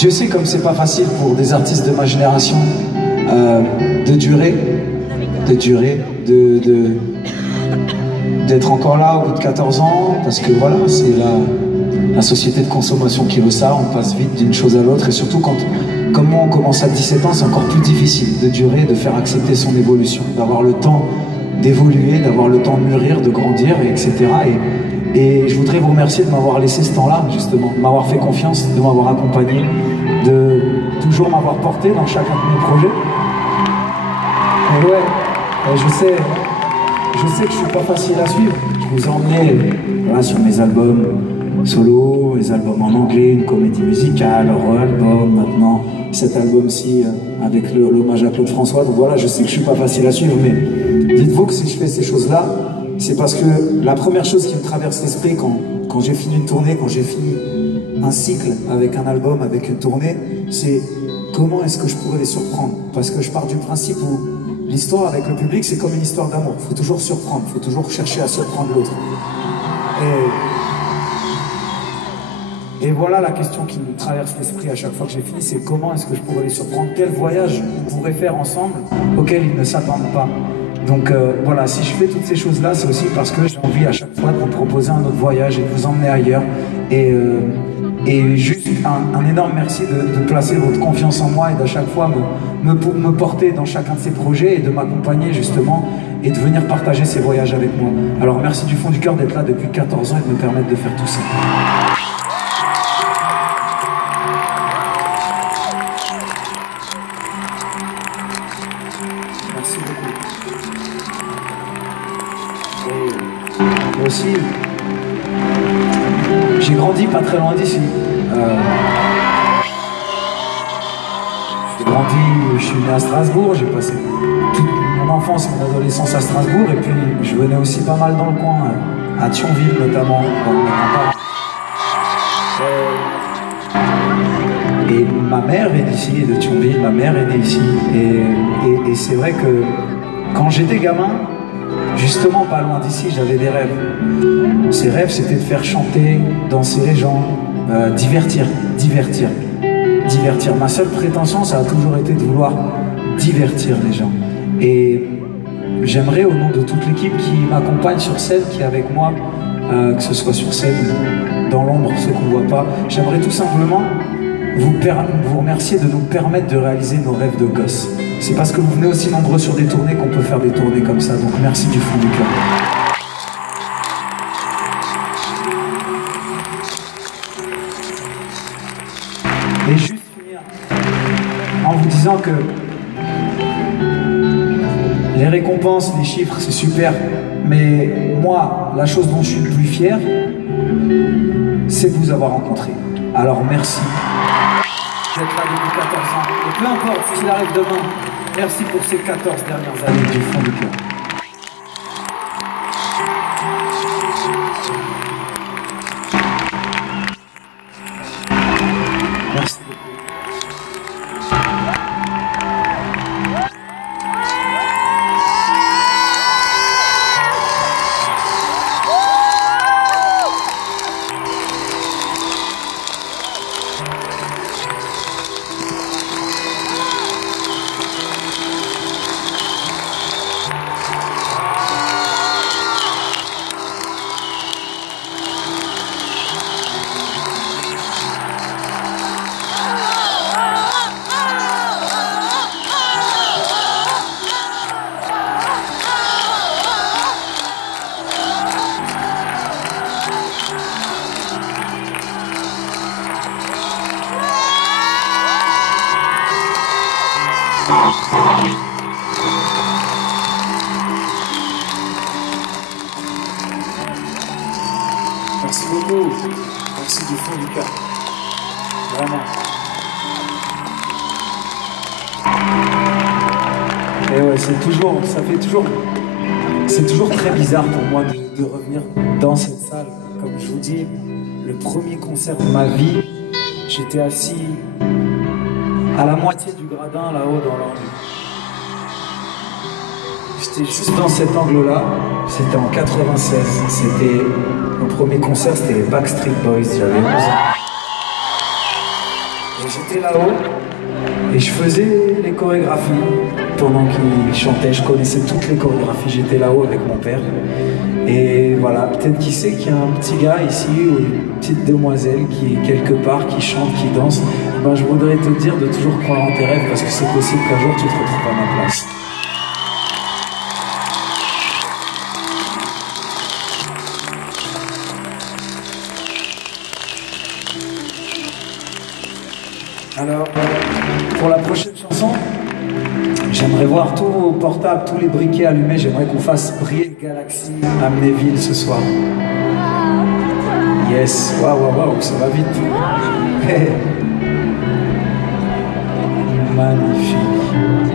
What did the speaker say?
Dieu sait comme c'est pas facile pour des artistes de ma génération de durer, d'être encore là au bout de 14 ans, parce que voilà, c'est la société de consommation qui veut ça, on passe vite d'une chose à l'autre, et surtout quand, comme moi, on commence à 17 ans, c'est encore plus difficile de durer, de faire accepter son évolution, d'avoir le temps d'évoluer, d'avoir le temps de mûrir, de grandir, etc. Et je voudrais vous remercier de m'avoir laissé ce temps-là, justement, de m'avoir fait confiance, de m'avoir accompagné, de toujours m'avoir porté dans chacun de mes projets. Et ouais, je sais que je suis pas facile à suivre. Je vous ai emmené voilà, sur mes albums solo, les albums en anglais, une comédie musicale, un album maintenant, cet album-ci avec l'hommage à Claude François. Donc voilà, je sais que je suis pas facile à suivre, mais dites-vous que si je fais ces choses-là, c'est parce que la première chose qui me traverse l'esprit quand j'ai fini une tournée, quand j'ai fini un cycle avec un album, avec une tournée, c'est comment est-ce que je pourrais les surprendre? Parce que je pars du principe où l'histoire avec le public, c'est comme une histoire d'amour. Il faut toujours surprendre, il faut toujours chercher à surprendre l'autre. Et voilà la question qui me traverse l'esprit à chaque fois que j'ai fini, c'est comment est-ce que je pourrais les surprendre? Quel voyage on pourrait faire ensemble auquel ils ne s'attendent pas? Donc voilà, si je fais toutes ces choses-là, c'est aussi parce que j'ai envie à chaque fois de vous proposer un autre voyage et de vous emmener ailleurs. Et juste un énorme merci de placer votre confiance en moi et d'à chaque fois me porter dans chacun de ces projets et de m'accompagner justement et de venir partager ces voyages avec moi. Alors merci du fond du cœur d'être là depuis 14 ans et de me permettre de faire tout ça. Merci beaucoup. Et aussi, j'ai grandi pas très loin d'ici. Je suis né à Strasbourg, j'ai passé toute mon enfance, mon adolescence à Strasbourg, et puis je venais aussi pas mal dans le coin, à Thionville notamment, dans mes grands-parents. Et ma mère est d'ici, de Thionville, ma mère est née ici. Et c'est vrai que quand j'étais gamin, justement pas loin d'ici, j'avais des rêves. Ces rêves, c'était de faire chanter, danser les gens, divertir. Ma seule prétention, ça a toujours été de vouloir divertir les gens. Et j'aimerais, au nom de toute l'équipe qui m'accompagne sur scène, qui est avec moi, que ce soit sur scène, dans l'ombre, ceux qu'on ne voit pas, j'aimerais tout simplement vous remercier de nous permettre de réaliser nos rêves de gosse. C'est parce que vous venez aussi nombreux sur des tournées qu'on peut faire des tournées comme ça. Donc merci du fond du cœur. Et juste finir en vous disant que les récompenses, les chiffres, c'est super, mais moi, la chose dont je suis le plus fier, c'est de vous avoir rencontré. Alors merci d'être là depuis 14 ans. Et peu importe ce qu'il arrive demain, merci pour ces 14 dernières années du fond du cœur. Merci beaucoup. Merci beaucoup. Merci du fond du cœur. Vraiment. Et ouais, c'est toujours très bizarre pour moi de revenir dans cette salle. Comme je vous dis, le premier concert de ma vie, j'étais assis à la moitié du gradin là-haut dans l'angle. J'étais juste dans cet angle-là. C'était en 96. C'était mon premier concert, c'était les Backstreet Boys. J'avais 11 ans. Et J'étais là-haut et je faisais les chorégraphies pendant qu'il chantait. Je connaissais toutes les chorégraphies. J'étais là-haut avec mon père. Et voilà, peut-être qui sait qu'il y a un petit gars ici ou une petite demoiselle qui est quelque part, qui chante, qui danse. Ben, je voudrais te dire de toujours croire en tes rêves parce que c'est possible qu'un jour tu te retrouves à ma place. Alors, pour la prochaine chanson, j'aimerais voir tous vos portables, tous les briquets allumés. J'aimerais qu'on fasse briller Galaxy Amnéville ce soir. Yes, waouh, ça va vite. Magnifique.